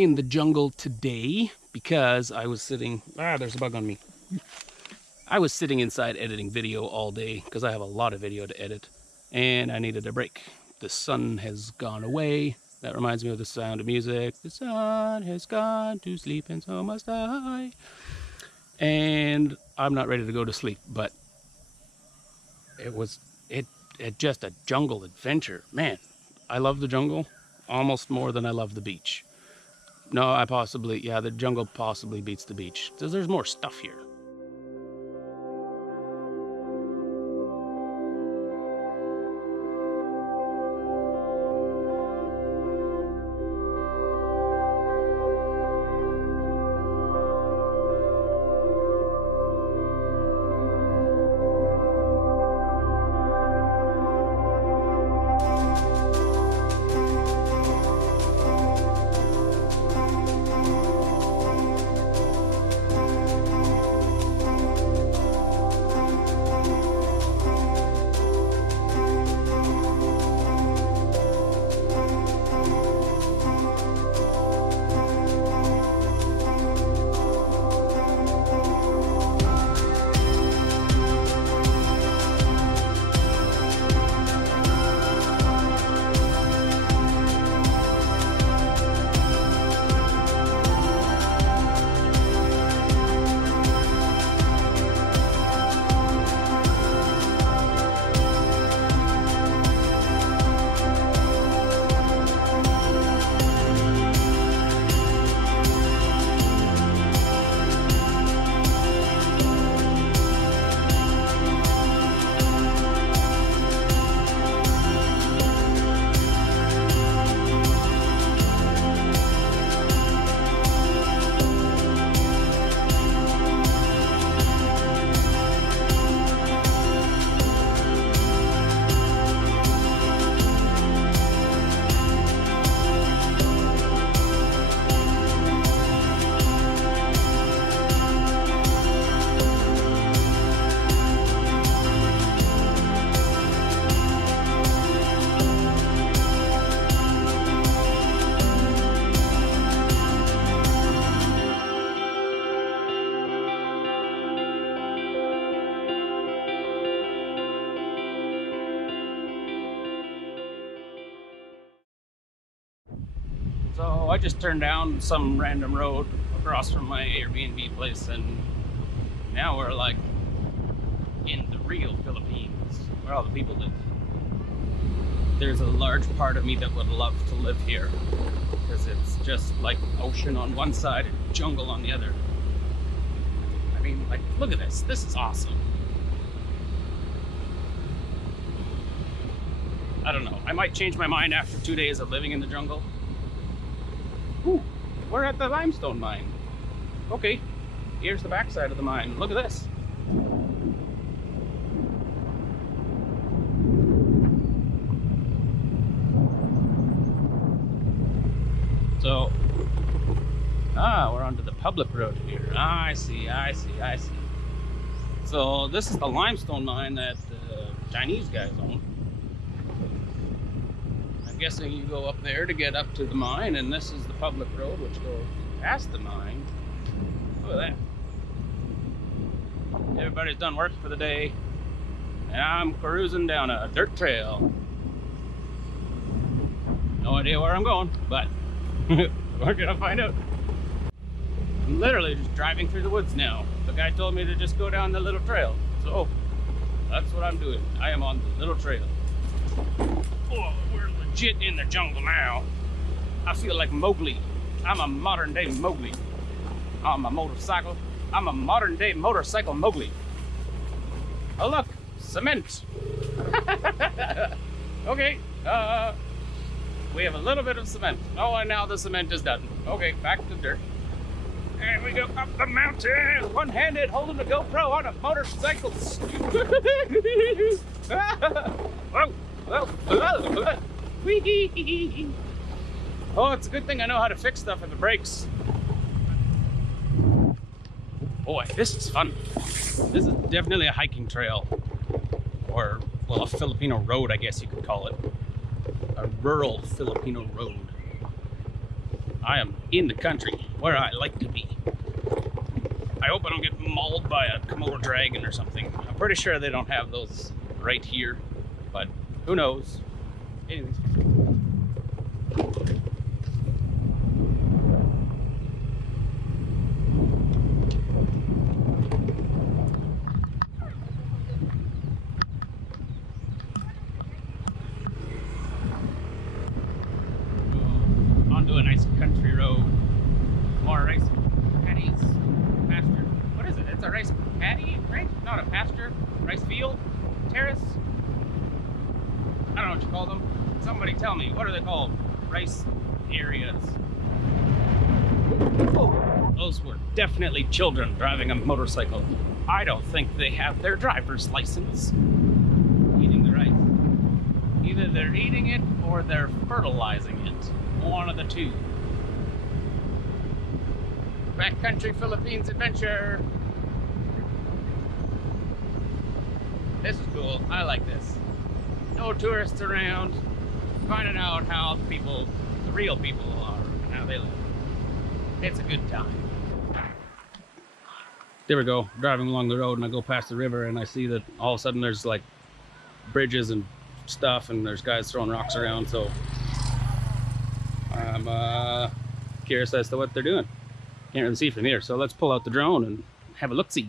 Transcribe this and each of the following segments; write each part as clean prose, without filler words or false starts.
in the jungle today because I was sitting, there's a bug on me. I was sitting inside editing video all day because I have a lot of video to edit and I needed a break. The sun has gone away. That reminds me of the Sound of Music. The sun has gone to sleep and so must I. And I'm not ready to go to sleep, but it was just a jungle adventure. Man, I love the jungle almost more than I love the beach. No, the jungle possibly beats the beach because there's more stuff here. So I just turned down some random road across from my Airbnb place, and now we're like in the real Philippines, where all the people live. There's a large part of me that would love to live here because it's just like ocean on one side and jungle on the other. I mean, like, look at this. This is awesome. I don't know. I might change my mind after 2 days of living in the jungle. Ooh, we're at the limestone mine. Okay, here's the backside of the mine. Look at this. So, we're onto the public road here. I see. So this is the limestone mine that the Chinese guys own. I'm guessing you go up there to get up to the mine, and this is the public road which goes past the mine. Look at that. Everybody's done work for the day, and I'm cruising down a dirt trail. No idea where I'm going, but we're gonna find out. I'm literally just driving through the woods now. The guy told me to just go down the little trail, so that's what I'm doing. I am on the little trail. Oh, we're legit in the jungle now. I feel like Mowgli. I'm a modern day Mowgli. On my motorcycle. I'm a modern day motorcycle Mowgli. Oh look, cement. Okay, we have a little bit of cement. Oh, and now the cement is done. Okay, back to dirt. And we go up the mountain, one-handed, holding the GoPro on a motorcycle. Whoa, whoa, whoa. Whee! Oh, it's a good thing I know how to fix stuff if it breaks. Boy, this is fun. This is definitely a hiking trail. Or, well, a Filipino road, I guess you could call it. A rural Filipino road. I am in the country where I like to be. I hope I don't get mauled by a Komodo dragon or something. I'm pretty sure they don't have those right here, but who knows. Anyways. Onto a nice country road. More rice paddies, pasture. What is it? It's a rice paddy, right? Not a pasture. Rice field, terrace. I don't know what you call them. Somebody tell me, what are they called? Rice areas. Oh, those were definitely children driving a motorcycle. I don't think they have their driver's license. Eating the rice. Either they're eating it or they're fertilizing it. One of the two. Backcountry Philippines adventure. This is cool. I like this. No tourists around. Finding out how the people, the real people are, and how they live. It's a good time. There we go. Driving along the road and I go past the river and I see that all of a sudden there's like bridges and stuff and there's guys throwing rocks around, so I'm curious as to what they're doing. Can't really see from here, so let's pull out the drone and have a look-see.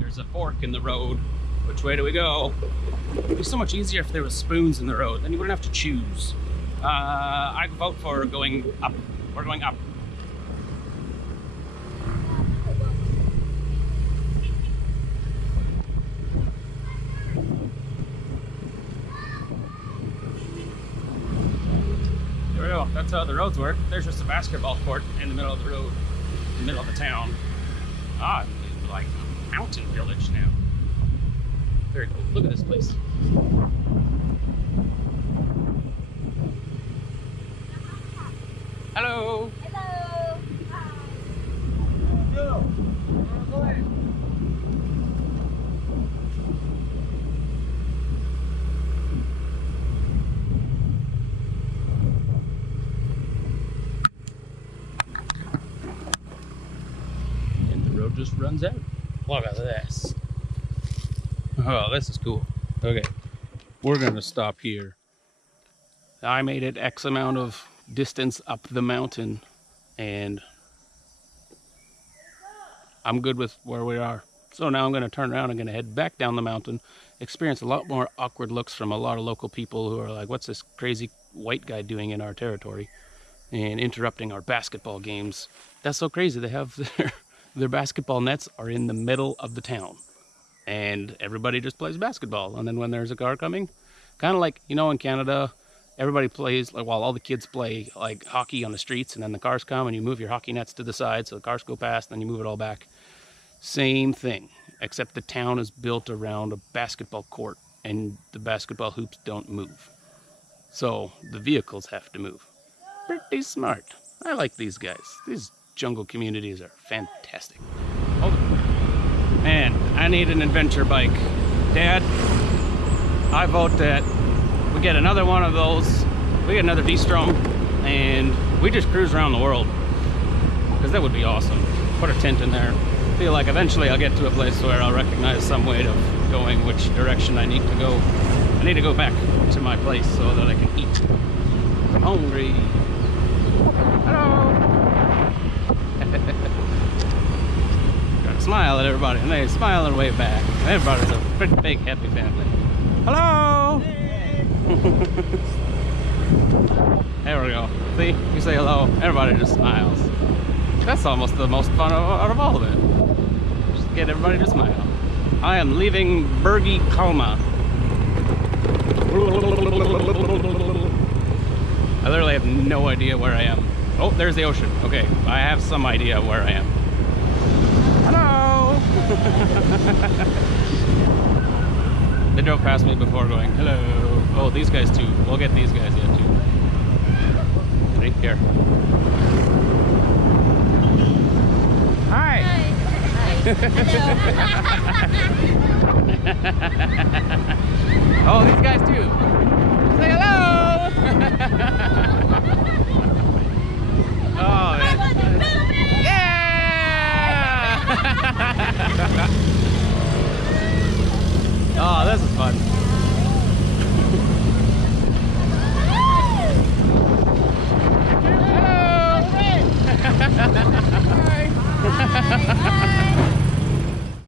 There's a fork in the road. Which way do we go? It'd be so much easier if there was spoons in the road. Then you wouldn't have to choose. I'd vote for going up. We're going up. There we go. That's how the roads work. There's just a basketball court in the middle of the road, in the middle of the town. Ah, it's like a mountain village now. Very cool. Look at this place. Hello. Hello. Hi. Go. Go ahead. And the road just runs out. Look at this. Oh, this is cool. Okay, we're gonna stop here. I made it X amount of distance up the mountain and I'm good with where we are. So now I'm gonna turn around and gonna head back down the mountain, experience a lot more awkward looks from a lot of local people who are like, what's this crazy white guy doing in our territory and interrupting our basketball games. That's so crazy. They have their basketball nets are in the middle of the town. And everybody just plays basketball. And then when there's a car coming, kind of like, you know, in Canada, everybody plays, like, while all the kids play like hockey on the streets, and then the cars come and you move your hockey nets to the side so the cars go past, and then you move it all back. Same thing, except the town is built around a basketball court and the basketball hoops don't move. So the vehicles have to move. Pretty smart. I like these guys. These jungle communities are fantastic. Oh, man, I need an adventure bike. Dad, I vote that we get another one of those. We get another V-Strom and we just cruise around the world. Because that would be awesome. Put a tent in there. Feel like eventually I'll get to a place where I'll recognize some way of going which direction I need to go. I need to go back to my place so that I can eat. I'm hungry. Hello! Gotta smile at everybody and they smile and wave back. Everybody's a pretty big happy family. Hello! There we go. See? You say hello, everybody just smiles. That's almost the most fun out of all of it. Just get everybody to smile. I am leaving Bergi Kalma. I literally have no idea where I am. Oh, there's the ocean. Okay, I have some idea where I am. Hello! They drove past me before going, hello. Oh, these guys too. We'll get these guys yet too. Right here. Hi! Oh, these guys too. Say hello! Oh, man. Yeah! Oh, this is fun. Hello! Hi!